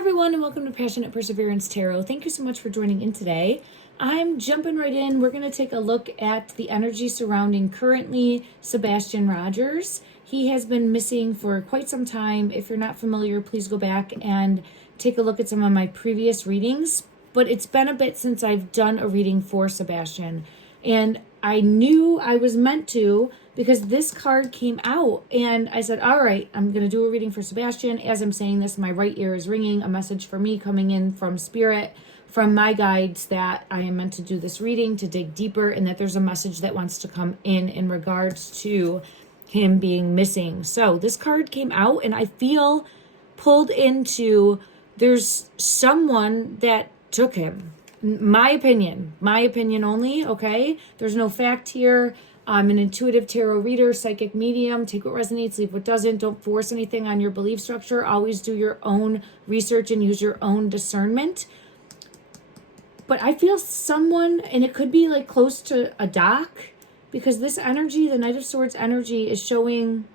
everyone, and welcome to Passionate Perseverance Tarot. Thank you so much for joining in today. I'm jumping right in. We're going to take a look at the energy surrounding currently Sebastian Rogers. He has been missing for quite some time. If you're not familiar, please go back and take a look at some of my previous readings. But it's been a bit since I've done a reading for Sebastian. And I knew I was meant to because this card came out and I said, all right, I'm going to do a reading for Sebastian. As I'm saying this, my right ear is ringing, a message for me coming in from spirit, from my guides, that I am meant to do this reading to dig deeper and that there's a message that wants to come in regards to him being missing. So this card came out and I feel pulled into there's someone that took him. My opinion only, okay? There's no fact here. I'm an intuitive tarot reader, psychic medium. Take what resonates, leave what doesn't. Don't force anything on your belief structure. Always do your own research and use your own discernment. But I feel someone, and it could be like close to a dock, because this energy, the Knight of Swords energy, is showing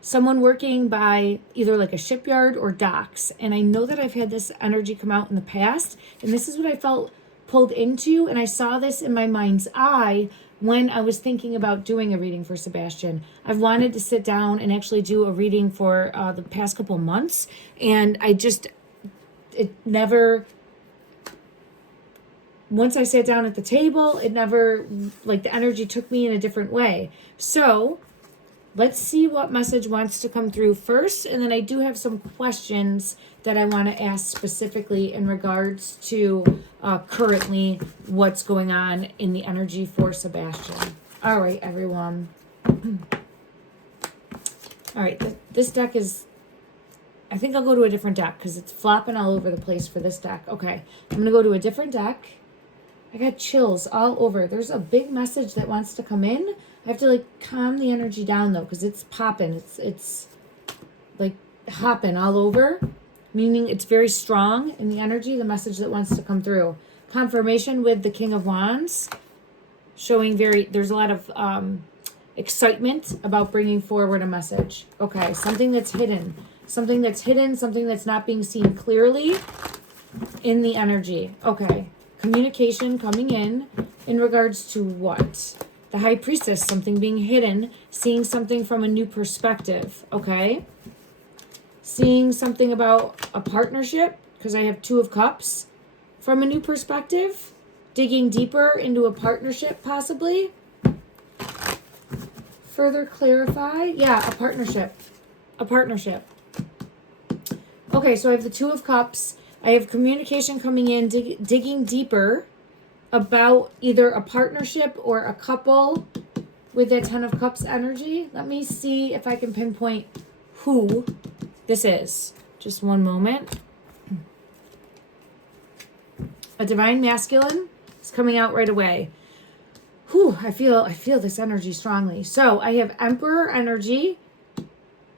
someone working by either like a shipyard or docks. And I know that I've had this energy come out in the past, and this is what I felt pulled into, and I saw this in my mind's eye when I was thinking about doing a reading for Sebastian. I've wanted to sit down and actually do a reading for the past couple months, and it never, once I sat down at the table, it never, like the energy took me in a different way. So let's see what message wants to come through first. And then I do have some questions that I want to ask specifically in regards to currently what's going on in the energy for Sebastian. All right, everyone. All right, this deck is, I think I'll go to a different deck because it's flopping all over the place for this deck. Okay, I'm going to go to a different deck. I got chills all over. There's a big message that wants to come in. I have to like calm the energy down though, because it's popping. It's like hopping all over, meaning it's very strong in the energy, the message that wants to come through. Confirmation with the King of Wands, showing there's a lot of excitement about bringing forward a message. Okay, something that's hidden, something that's not being seen clearly in the energy. Okay, communication coming in regards to what? The High Priestess, something being hidden, seeing something from a new perspective, okay? Seeing something about a partnership, because I have Two of Cups, from a new perspective. Digging deeper into a partnership, possibly. Further clarify. Yeah, a partnership. A partnership. Okay, so I have the Two of Cups. I have communication coming in, digging deeper about either a partnership or a couple with that Ten of Cups energy. Let me see if I can pinpoint who this is. Just one moment. A Divine Masculine is coming out right away. Whew, I feel this energy strongly. So I have Emperor energy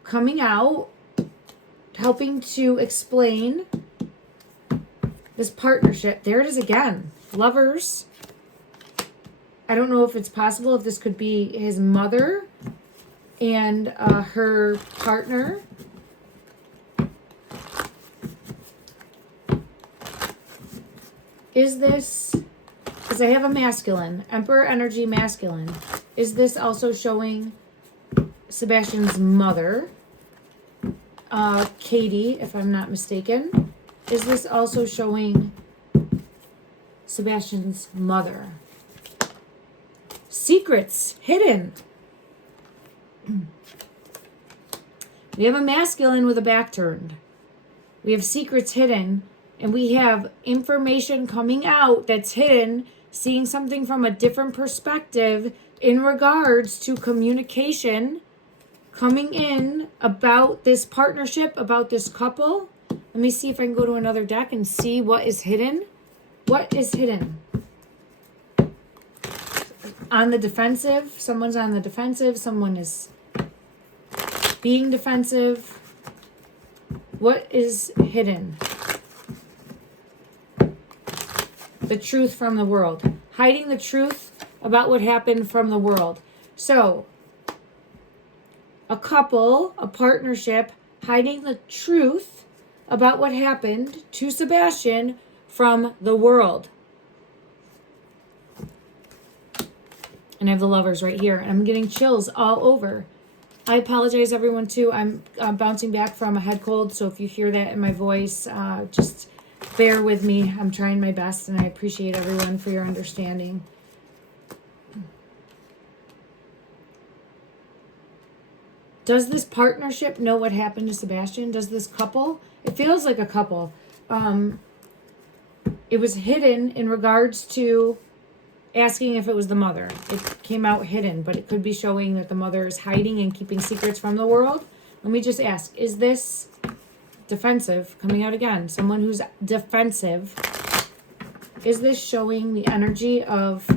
coming out, helping to explain this partnership. There it is again. Lovers. I don't know if it's possible if this could be his mother and her partner. Is this, because I have a masculine, Emperor energy masculine. Is this also showing Sebastian's mother? Katie, if I'm not mistaken. Is this also showing Sebastian's mother? Secrets hidden. We have a masculine with a back turned. We have secrets hidden, and we have information coming out that's hidden, seeing something from a different perspective in regards to communication coming in about this partnership, about this couple. Let me see if I can go to another deck and see what is hidden. What is hidden? On the defensive. Someone's on the defensive. Someone is being defensive. What is hidden? The truth from the world. Hiding the truth about what happened from the world. So, a couple, a partnership, hiding the truth about what happened to Sebastian from the world. And I have the Lovers right here, and I'm getting chills all over. I apologize, everyone, too. I'm bouncing back from a head cold, so if you hear that in my voice, just bear with me. I'm trying my best, and I appreciate everyone for your understanding. Does this partnership know what happened to Sebastian? Does this couple? It feels like a couple. It was hidden in regards to asking if it was the mother. It came out hidden, but it could be showing that the mother is hiding and keeping secrets from the world. Let me just ask, is this defensive? Coming out again, someone who's defensive. Is this showing the energy of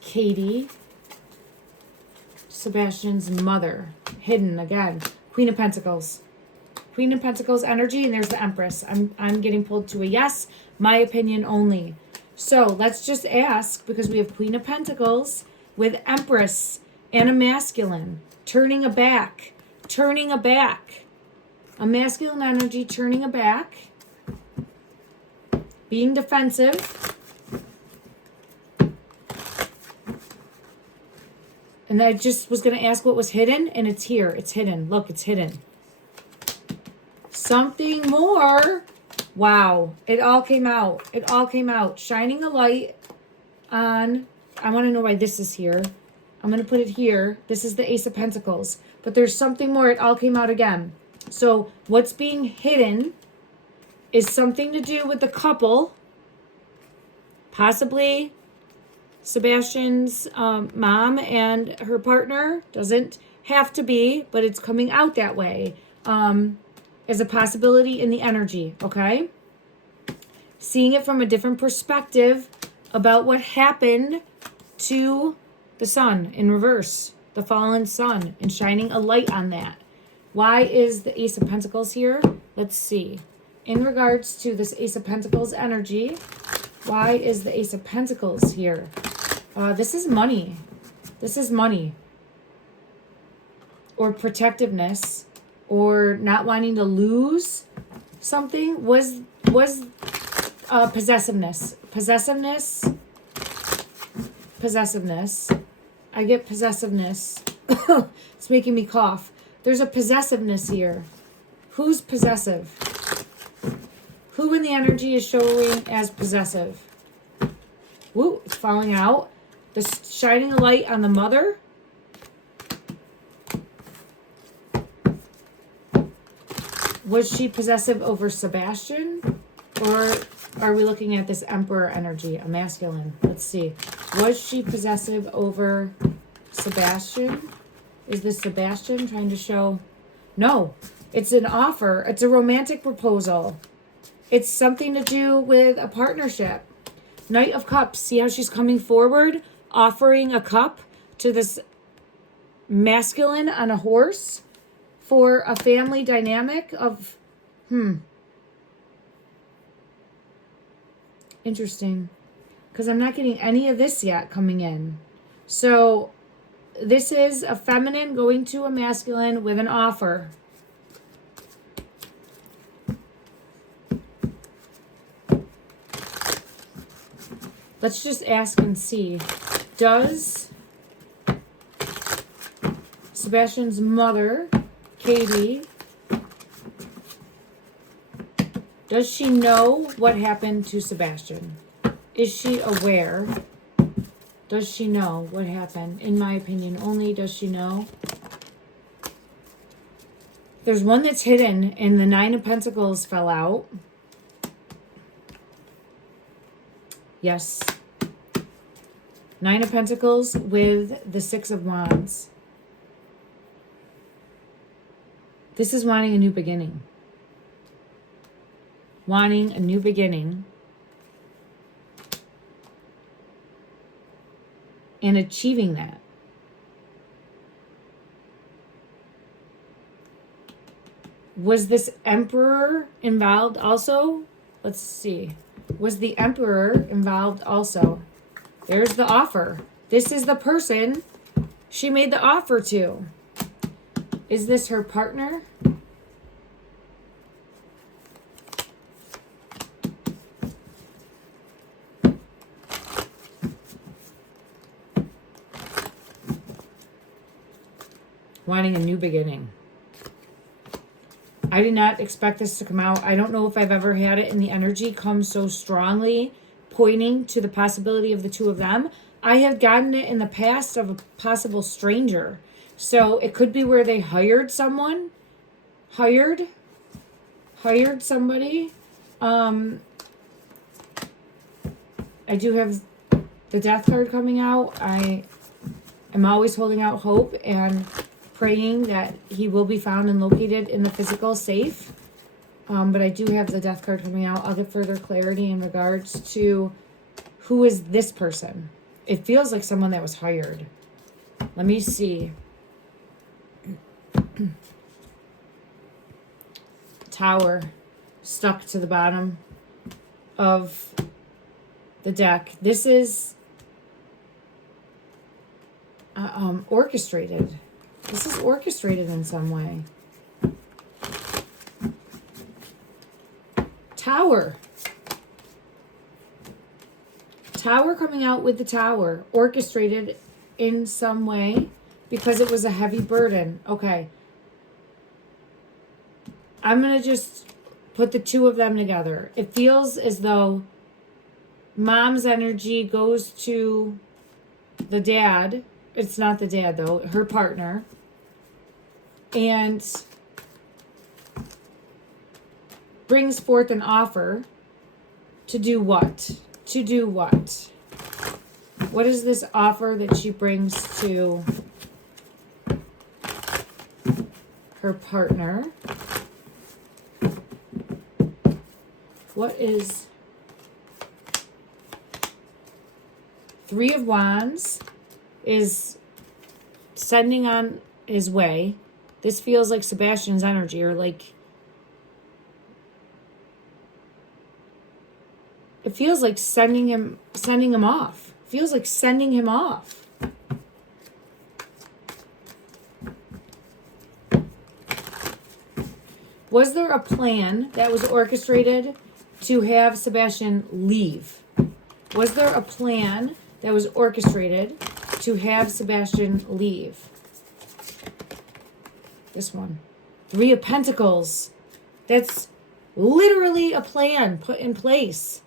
Katie, Sebastian's mother? Hidden again. Queen of Pentacles. Queen of Pentacles energy, and there's the Empress. I'm getting pulled to a yes. My opinion only. So let's just ask, because we have Queen of Pentacles with Empress and a masculine. Turning a back. Turning a back. A masculine energy turning a back. Being defensive. And I just was going to ask what was hidden, and it's here. It's hidden. Look, it's hidden. Something more. Wow. It all came out. It all came out. Shining a light on, I want to know why this is here. I'm going to put it here. This is the Ace of Pentacles. But there's something more. It all came out again. So what's being hidden is something to do with the couple. Possibly Sebastian's mom and her partner. Doesn't have to be, but it's coming out that way. As a possibility in the energy, okay? Seeing it from a different perspective about what happened to the sun in reverse, the fallen sun, and shining a light on that. Why is the Ace of Pentacles here? Let's see. In regards to this Ace of Pentacles energy, why is the Ace of Pentacles here? This is money. This is money. Or protectiveness. Or not wanting to lose something. Was possessiveness. Possessiveness. I get possessiveness. It's making me cough. There's a possessiveness here. Who's possessive? Who in the energy is showing as possessive? Woo, it's falling out. This shining a light on the mother. Was she possessive over Sebastian? Or are we looking at this Emperor energy, a masculine? Let's see. Was she possessive over Sebastian? Is this Sebastian trying to show? No, it's an offer. It's a romantic proposal. It's something to do with a partnership. Knight of Cups. See how she's coming forward, offering a cup to this masculine on a horse for a family dynamic of, interesting. Because I'm not getting any of this yet coming in. So this is a feminine going to a masculine with an offer. Let's just ask and see. Does Sebastian's mother, Katie, does she know what happened to Sebastian? Is she aware? Does she know what happened? In my opinion, only does she know. There's one that's hidden, and the Nine of Pentacles fell out. Yes. Nine of Pentacles with the Six of Wands. This is wanting a new beginning. Wanting a new beginning. And achieving that. Was this Emperor involved also? Let's see. Was the Emperor involved also? There's the offer. This is the person she made the offer to. Is this her partner? wanting a new beginning. I did not expect this to come out. I don't know if I've ever had it in the energy come so strongly, pointing to the possibility of the two of them. I have gotten it in the past of a possible stranger. So it could be where they hired someone. Hired somebody. I do have the Death card coming out. I am always holding out hope and praying that he will be found and located in the physical safe. But I do have the Death card coming out. I'll get further clarity in regards to who is this person. It feels like someone that was hired. Let me see. Tower stuck to the bottom of the deck. This is orchestrated. This is orchestrated in some way. Tower. Tower coming out with the Tower. Orchestrated in some way because it was a heavy burden. Okay. I'm going to just put the two of them together. It feels as though mom's energy goes to the dad. It's not the dad, though. Her partner. And brings forth an offer to do what? To do what? What is this offer that she brings to her partner? What is Three of Wands is sending on his way. This feels like Sebastian's energy, or like it feels like sending him off. It feels like sending him off. Was there a plan that was orchestrated to have Sebastian leave? Was there a plan that was orchestrated to have Sebastian leave? This one. Three of Pentacles. That's literally a plan put in place.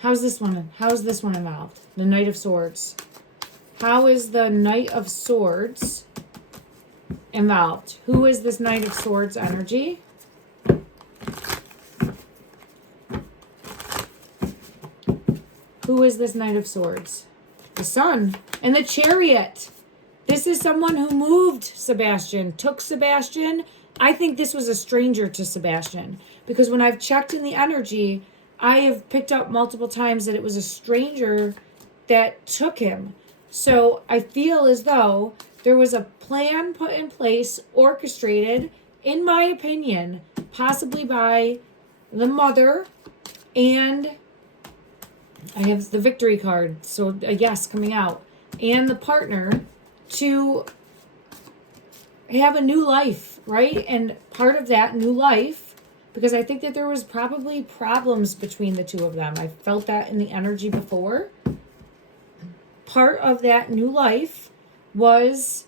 How's this one? How's this one involved? The Knight of Swords. How is the Knight of Swords involved? Who is this Knight of Swords energy? Who is this Knight of Swords? The Sun and the Chariot. This is someone who moved Sebastian, took Sebastian. I think this was a stranger to Sebastian, because when I've checked in the energy, I have picked up multiple times that it was a stranger that took him. So I feel as though there was a plan put in place, orchestrated, in my opinion, possibly by the mother, and I have the Victory card, so a yes coming out, and the partner, to have a new life, right? And part of that new life, because I think that there was probably problems between the two of them. I felt that in the energy before. Part of that new life was,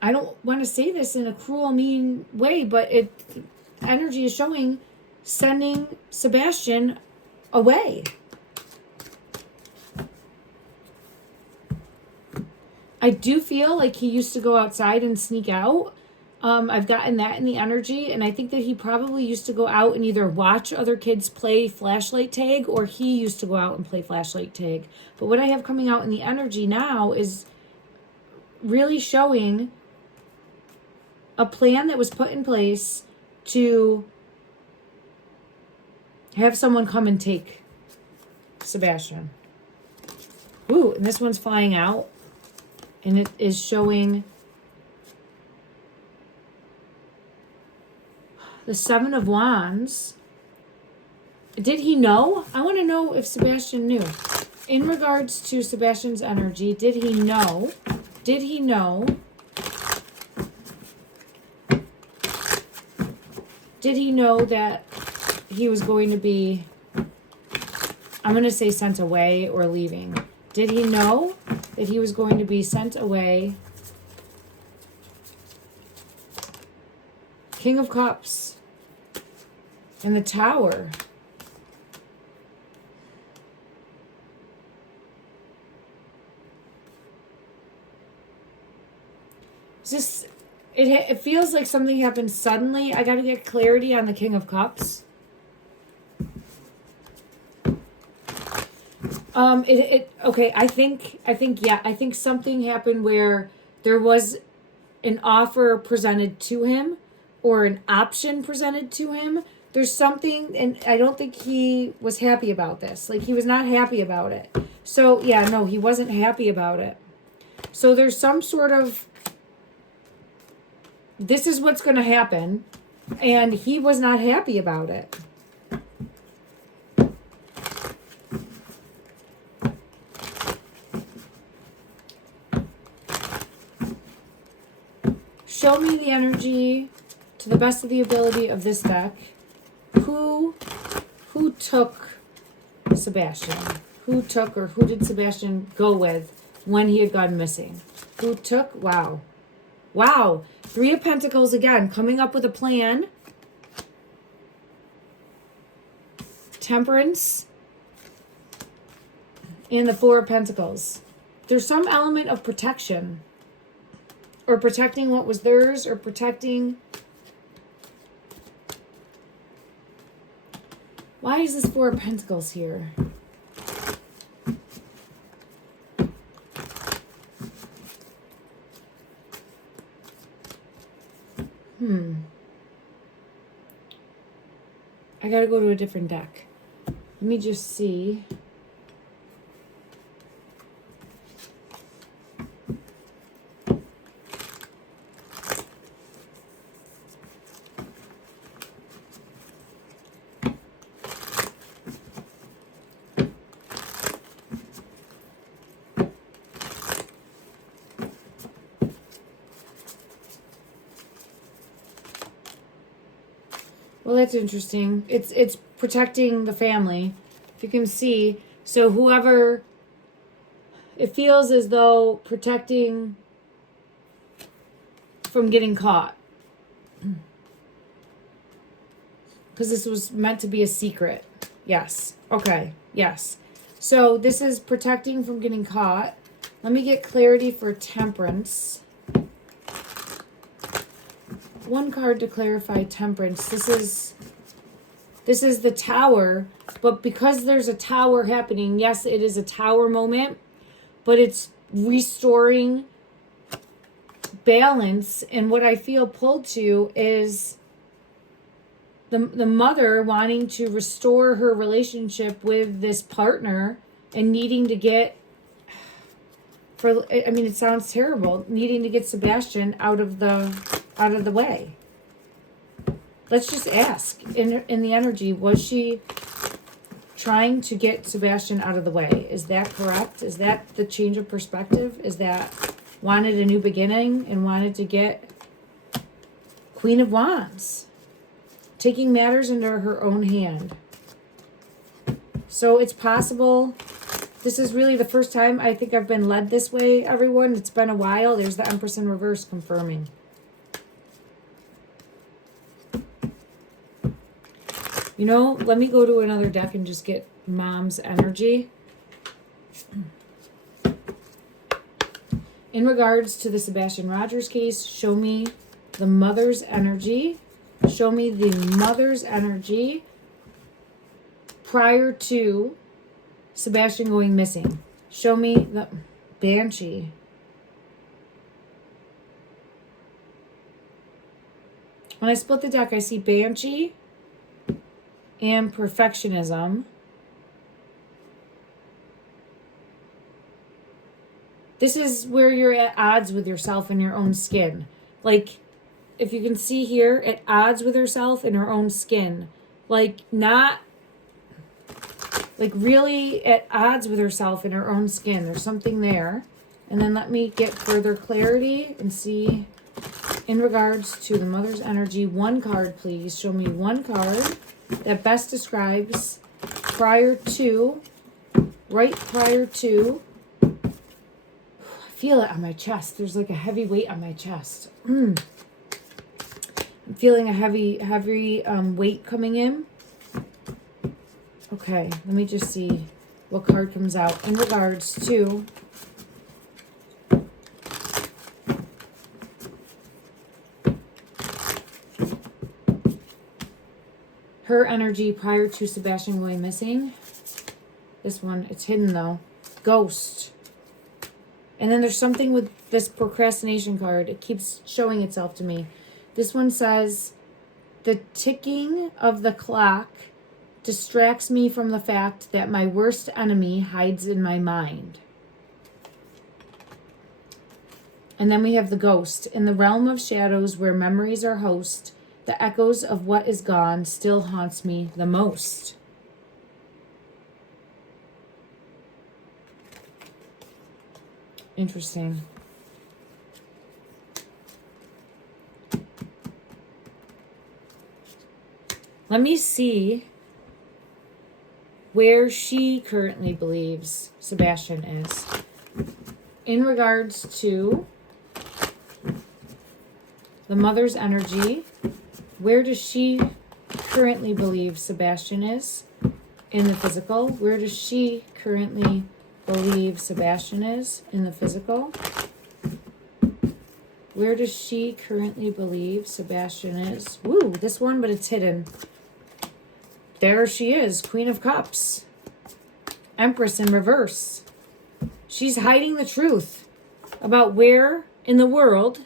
I don't want to say this in a cruel, mean way, but energy is showing sending Sebastian away. I do feel like he used to go outside and sneak out. I've gotten that in the energy, and I think that he probably used to go out and either watch other kids play flashlight tag, or he used to go out and play flashlight tag. But what I have coming out in the energy now is really showing a plan that was put in place to have someone come and take Sebastian. Ooh, and this one's flying out. And it is showing the Seven of Wands. Did he know? I want to know if Sebastian knew. In regards to Sebastian's energy, did he know? Did he know? Did he know that he was going to be, I'm going to say, sent away or leaving? Did he know that he was going to be sent away? King of Cups and the Tower. It's just, it feels like something happened suddenly. I got to get clarity on the King of Cups. Okay, I think something happened where there was an offer presented to him or an option presented to him. There's something, and I don't think he was happy about this. Like, he was not happy about it. So, yeah, no, he wasn't happy about it. So there's some sort of, this is what's going to happen, and he was not happy about it. Show me the energy to the best of the ability of this deck. Who took Sebastian? Who took, or who did Sebastian go with when he had gone missing? Who took? Wow. Wow. 3 of Pentacles again, coming up with a plan. Temperance. And the 4 of Pentacles. There's some element of protection. Or protecting what was theirs, or protecting... Why is this 4 of Pentacles here? I gotta go to a different deck. Let me just see. Well, that's interesting. It's protecting the family, if you can see. So whoever, it feels as though protecting from getting caught. Because this was meant to be a secret. Yes. Okay. Yes. So this is protecting from getting caught. Let me get clarity for Temperance. 1 card to clarify Temperance. This is the Tower, but because there's a Tower happening, yes, it is a Tower moment, but it's restoring balance. And what I feel pulled to is the mother wanting to restore her relationship with this partner and needing to get, it sounds terrible, needing to get Sebastian out of the way. Let's just ask in the energy, was she trying to get Sebastian out of the way? Is that correct? Is that the change of perspective? Is that wanted a new beginning and wanted to get Queen of Wands, taking matters into her own hand? So it's possible. This is really the first time I think I've been led this way, everyone. It's been a while. There's the Empress in reverse confirming. You know, let me go to another deck and just get Mom's energy. In regards to the Sebastian Rogers case, show me the mother's energy. Show me the mother's energy prior to Sebastian going missing. Show me the Banshee. When I split the deck, I see Banshee and perfectionism. This is where you're at odds with yourself in your own skin. Like, if you can see here, at odds with herself in her own skin. Like, not, like really at odds with herself in her own skin. There's something there. And then let me get further clarity and see in regards to the mother's energy. 1 card, please. Show me 1 card that best describes prior to, right prior to feel it on my chest. There's like a heavy weight on my chest. I'm feeling a heavy weight coming in. Okay, let me just see what card comes out in regards to her energy prior to Sebastian going missing. This one, it's hidden though. Ghost. And then there's something with this procrastination card. It keeps showing itself to me. This one says, the ticking of the clock distracts me from the fact that my worst enemy hides in my mind. And then we have the ghost. In the realm of shadows where memories are host, the echoes of what is gone still haunts me the most. Interesting. Let me see where she currently believes Sebastian is. In regards to the mother's energy, where does she currently believe Sebastian is in the physical? Where does she currently believe Sebastian is in the physical? Where does she currently believe Sebastian is? Woo, this one, but it's hidden. There she is, Queen of Cups. Empress in reverse. She's hiding the truth about where in the world.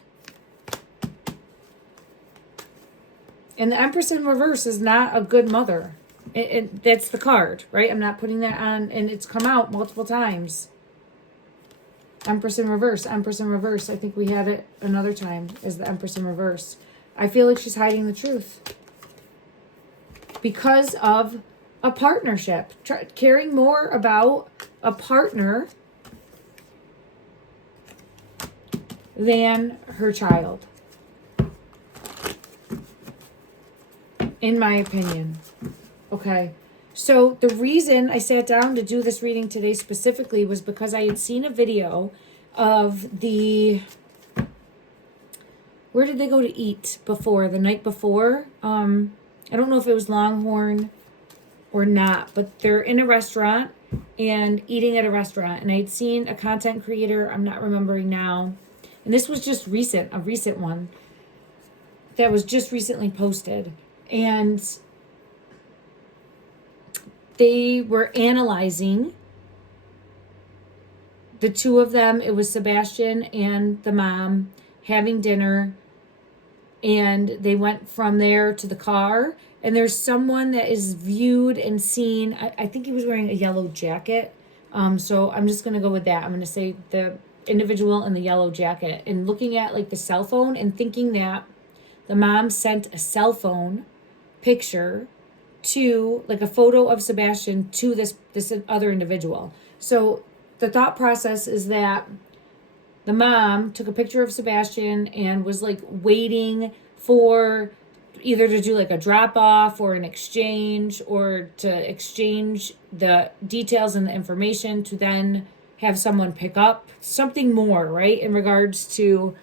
And the Empress in reverse is not a good mother. That's the card, right? I'm not putting that on, and it's come out multiple times. Empress in reverse, Empress in reverse. I think we had it another time as the Empress in reverse. I feel like she's hiding the truth because of a partnership, caring more about a partner than her child, in my opinion. Okay, so the reason I sat down to do this reading today specifically was because I had seen a video of the, where did they go to eat before, the night before? I don't know if it was Longhorn or not, but they're in a restaurant and eating at a restaurant. And I'd seen a content creator, I'm not remembering now. And this was just a recent one that was just recently posted. And they were analyzing the two of them. It was Sebastian and the mom having dinner. And they went from there to the car. And there's someone that is viewed and seen. I think he was wearing a yellow jacket. So I'm just going to go with that. I'm going to say the individual in the yellow jacket. And looking at like the cell phone and thinking that the mom sent a cell phone picture to, like a photo of Sebastian to this other individual. So the thought process is that the mom took a picture of Sebastian and was like waiting for either to do like a drop off or an exchange, or to exchange the details and the information to then have someone pick up something more, right? In regards to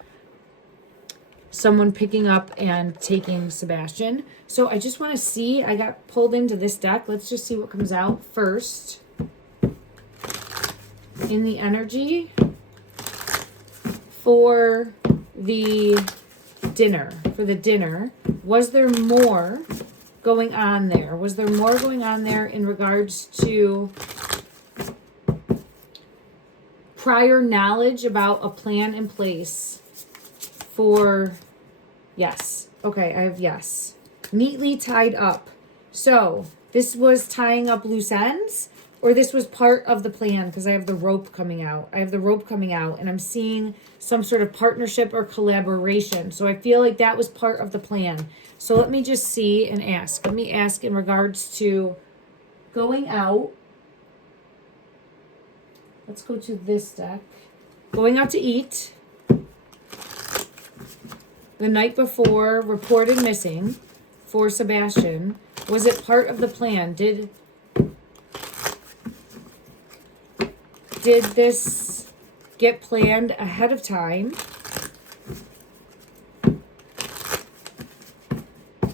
someone picking up and taking Sebastian. So I just want to see, I got pulled into this deck. Let's just see what comes out first. In the energy for the dinner, was there more going on there? Was there more going on there in regards to prior knowledge about a plan in place for, yes. Okay, I have yes. Neatly tied up. So this was tying up loose ends, or this was part of the plan, because I have the rope coming out. And I'm seeing some sort of partnership or collaboration. So I feel like that was part of the plan. So let me just see and ask. Let me ask in regards to going out. Let's go to this deck. Going out to eat. The night before, reported missing for Sebastian. Was it part of the plan? Did this get planned ahead of time.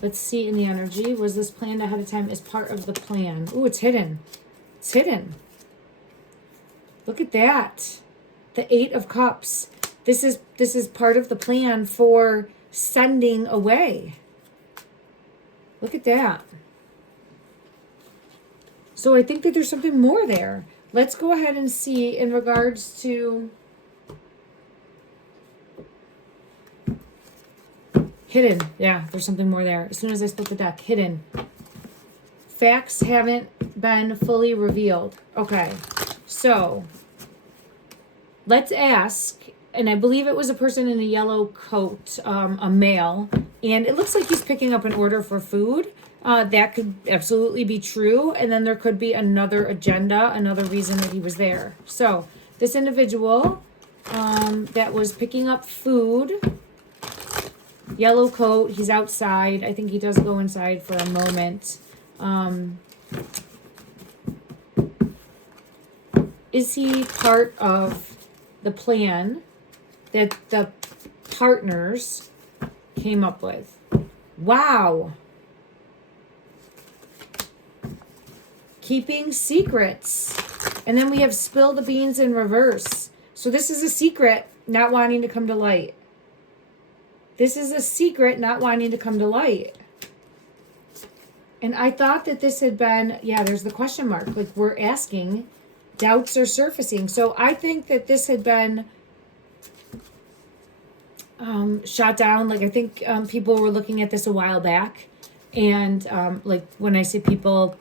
Let's see in the energy. Was this planned ahead of time as part of the plan? Ooh, it's hidden. It's hidden. Look at that. The 8 of Cups. This is part of the plan for sending away. Look at that. So I think that there's something more there. Let's go ahead and see in regards to hidden. Yeah, there's something more there. As soon as I split the deck, hidden. Facts haven't been fully revealed. Okay, so let's ask, and I believe it was a person in a yellow coat, a male, and it looks like he's picking up an order for food. That could absolutely be true, and then there could be another agenda, another reason that he was there. So this individual that was picking up food, yellow coat, he's outside. I think he does go inside for a moment. Is he part of the plan that the partners came up with? Wow. Keeping secrets. And then we have spill the beans in reverse. So this is a secret not wanting to come to light. This is a secret not wanting to come to light. And I thought that this had been, yeah, there's the question mark. Like we're asking, doubts are surfacing. So I think that this had been shot down. Like I think people were looking at this a while back. And like when I say people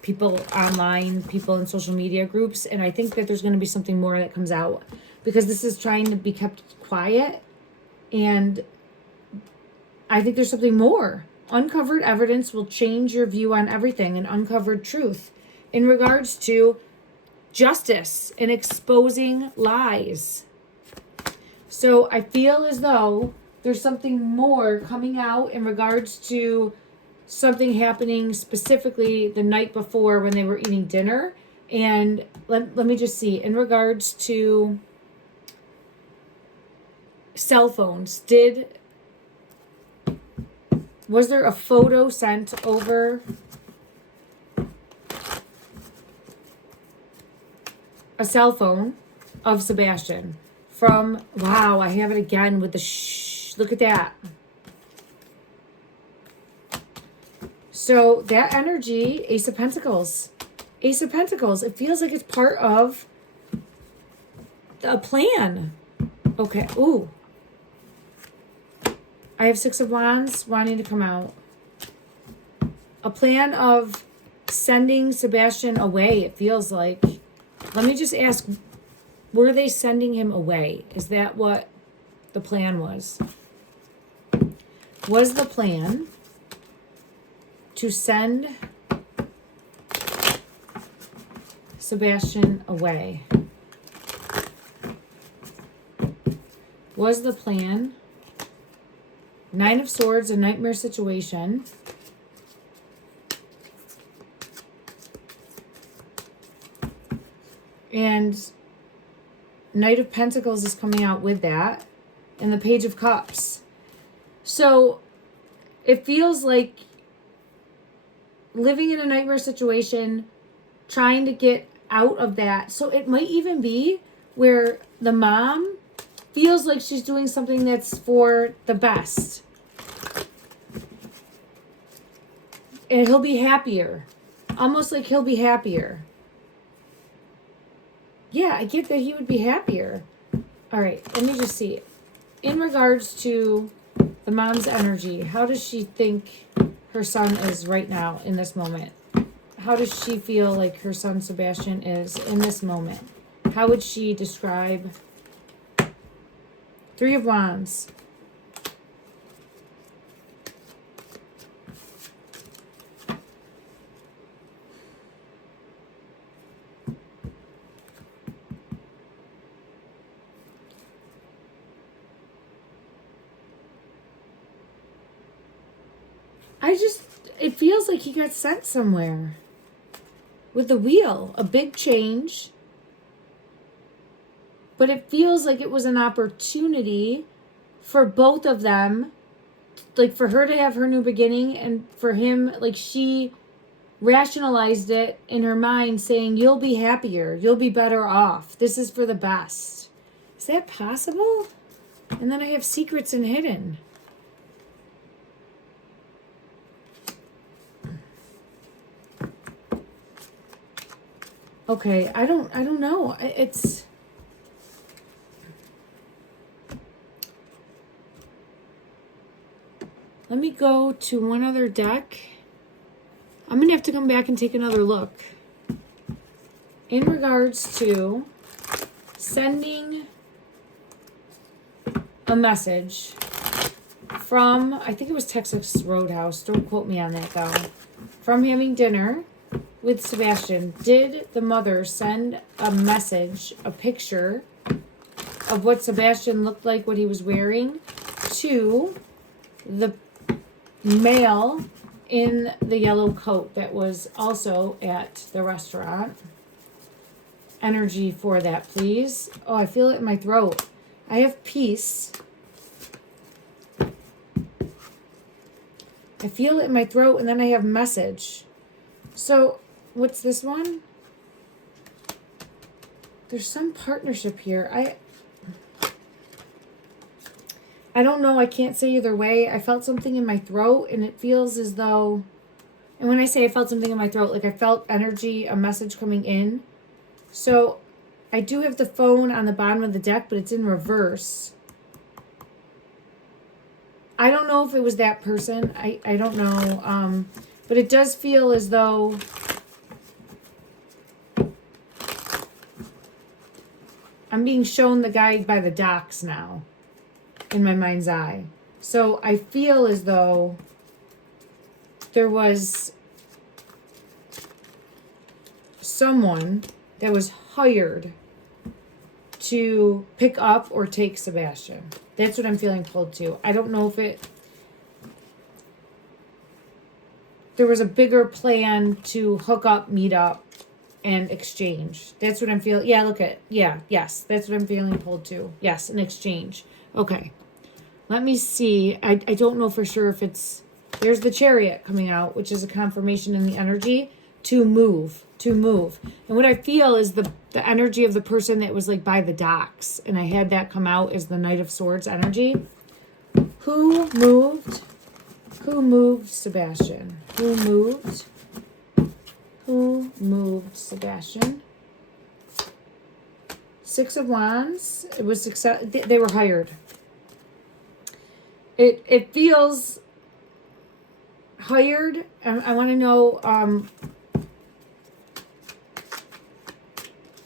online, people in social media groups, and I think that there's going to be something more that comes out because this is trying to be kept quiet. And I think there's something more. Uncovered evidence will change your view on everything, and uncovered truth in regards to justice and exposing lies. So I feel as though there's something more coming out in regards to something happening specifically the night before when they were eating dinner. And let me just see, in regards to cell phones, was there a photo sent over a cell phone of Sebastian from, wow, I have it again with the look at that. So that energy, Ace of Pentacles. Ace of Pentacles, it feels like it's part of a plan. Okay, ooh. I have 6 of Wands wanting to come out. A plan of sending Sebastian away, it feels like. Let me just ask, were they sending him away? Is that what the plan was? Was the plan to send Sebastian away? Was the plan 9 of Swords, a nightmare situation? And Knight of Pentacles is coming out with that. And the Page of Cups. So it feels like living in a nightmare situation, trying to get out of that. So it might even be where the mom feels like she's doing something that's for the best. And he'll be happier. Almost like he'll be happier. Yeah, I get that he would be happier. All right, let me just see. In regards to the mom's energy, how does she think her son is right now in this moment? How does she feel like her son Sebastian is in this moment? How would she describe 3 of Wands? It feels like he got sent somewhere. With the wheel, a big change. but it feels like it was an opportunity for both of them, like for her to have her new beginning, and for him, like she rationalized it in her mind saying, you'll be happier, you'll be better off, this is for the best. Is that possible? And then I have secrets and hidden. Okay, I don't know. It's let me go to one other deck. I'm going to have to come back and take another look. In regards to sending a message from, I think it was Texas Roadhouse, don't quote me on that though, from having dinner with Sebastian, did the mother send a message, a picture of what Sebastian looked like, what he was wearing, to the male in the yellow coat that was also at the restaurant? Energy for that, please. Oh, I feel it in my throat. I have peace. I feel it in my throat, and then I have message. So, what's this one? There's some partnership here. I don't know. I can't say either way. I felt something in my throat, and it feels as though, and when I say I felt something in my throat, like I felt energy, a message coming in. So I do have the phone on the bottom of the deck, but it's in reverse. I don't know if it was that person. I don't know. But it does feel as though I'm being shown the guy by the docks now in my mind's eye. So I feel as though there was someone that was hired to pick up or take Sebastian. That's what I'm feeling pulled to. I don't know if there was a bigger plan to hook up, meet up, and exchange. That's what I'm feeling. Yeah, look at, yeah, yes. That's what I'm feeling pulled to. Yes, an exchange. Okay. Let me see. I don't know for sure if it's, there's the Chariot coming out, which is a confirmation in the energy to move. And what I feel is the energy of the person that was like by the docks. And I had that come out as the Knight of Swords energy. Who moved Sebastian? Who moved Sebastian? Six of Wands. It was success. They were hired. It feels hired. I want to know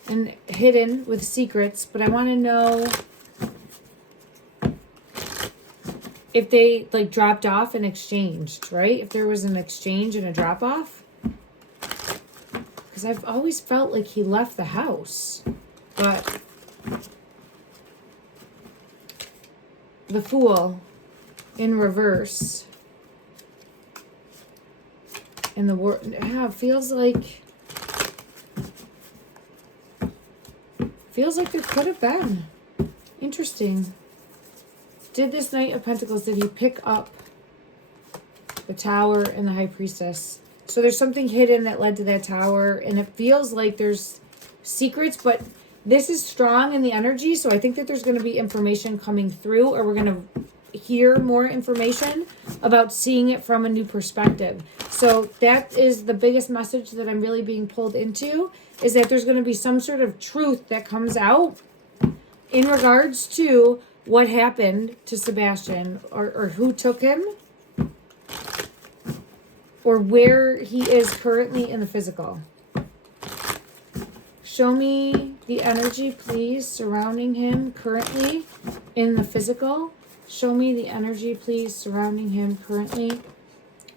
and hidden with secrets, but I want to know if they like dropped off and exchanged, right? If there was an exchange and a drop off. Because I've always felt like he left the house. But the Fool in reverse. And the word, yeah, feels like there could have been. Interesting. Did this Knight of Pentacles, did he pick up the Tower and the High Priestess? So there's something hidden that led to that Tower, and it feels like there's secrets, but this is strong in the energy, so I think that there's going to be information coming through, or we're going to hear more information about seeing it from a new perspective. So that is the biggest message that I'm really being pulled into, is that there's going to be some sort of truth that comes out in regards to what happened to Sebastian, or who took him, or where he is currently in the physical. Show me the energy, please, surrounding him currently in the physical. Show me the energy, please, surrounding him currently.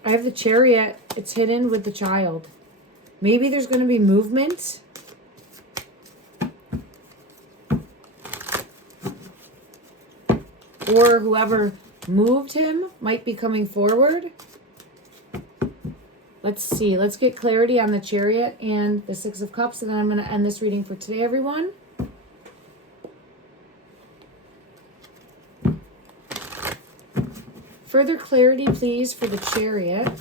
I have the Chariot. It's hidden with the Child. Maybe there's going to be movement. Or whoever moved him might be coming forward. Let's see. Let's get clarity on the Chariot and the Six of Cups, and then I'm going to end this reading for today, everyone. Further clarity, please, for the Chariot.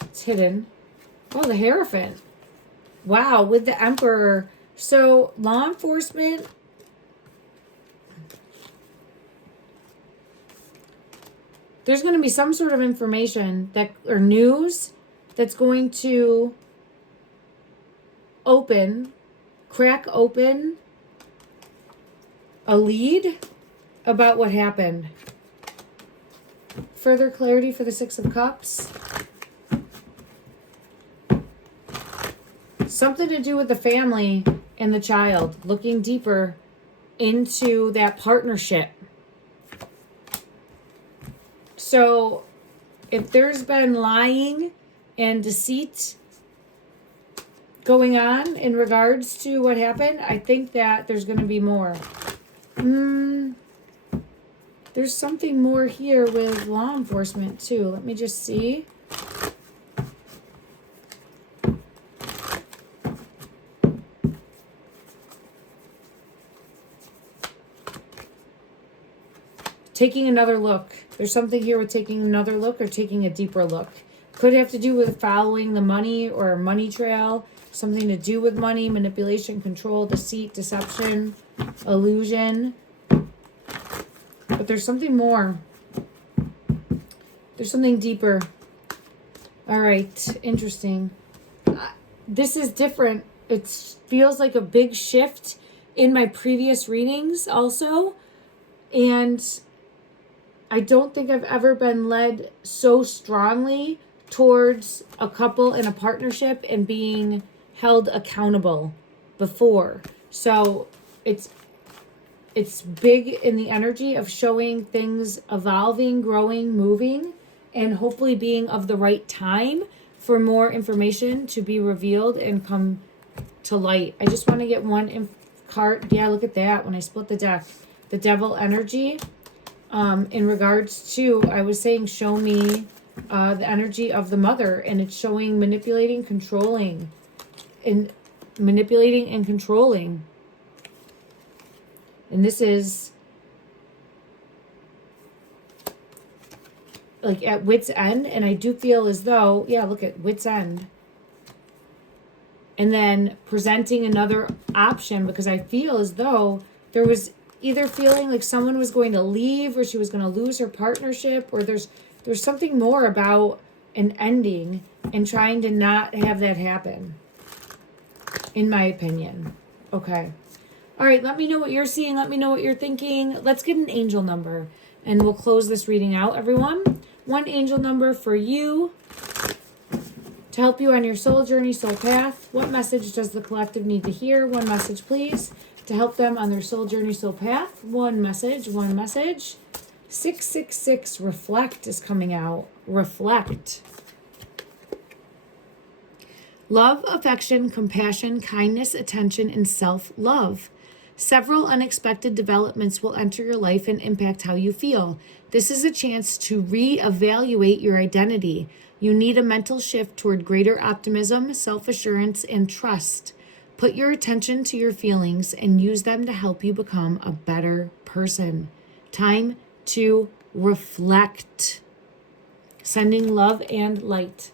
It's hidden. Oh, the Hierophant. Wow, with the Emperor. So, law enforcement. There's going to be some sort of information that, or news that's going to crack open a lead about what happened. Further clarity for the Six of Cups. Something to do with the family and the child. Looking deeper into that partnership. So, if there's been lying and deceit going on in regards to what happened, I think that there's going to be more. There's something more here with law enforcement too. Let me just see. Taking another look. There's something here with taking another look or taking a deeper look. Could have to do with following the money or a money trail. Something to do with money, manipulation, control, deceit, deception, illusion. But there's something more. There's something deeper. All right. Interesting. This is different. It feels like a big shift in my previous readings also. And I don't think I've ever been led so strongly towards a couple in a partnership and being held accountable before. So it's big in the energy of showing things evolving, growing, moving, and hopefully being of the right time for more information to be revealed and come to light. I just want to get one card. Yeah, look at that when I split the deck. The Devil energy. In regards to, I was saying, show me the energy of the mother, and it's showing manipulating, controlling, and manipulating and controlling. And this is like at wit's end, and I do feel as though, yeah, look at wit's end. And then presenting another option, because I feel as though there was either feeling like someone was going to leave or she was going to lose her partnership, or there's something more about an ending and trying to not have that happen, in my opinion. Okay. All right, let me know what you're seeing. Let me know what you're thinking. Let's get an angel number, and we'll close this reading out, everyone. One angel number for you to help you on your soul journey, soul path. What message does the collective need to hear? One message, please, to help them on their soul journey, soul path. One message, one message. 666, reflect is coming out. Reflect. Love, affection, compassion, kindness, attention, and self-love. Several unexpected developments will enter your life and impact how you feel. This is a chance to reevaluate your identity. You need a mental shift toward greater optimism, self-assurance, and trust. Put your attention to your feelings and use them to help you become a better person. Time to reflect. Sending love and light.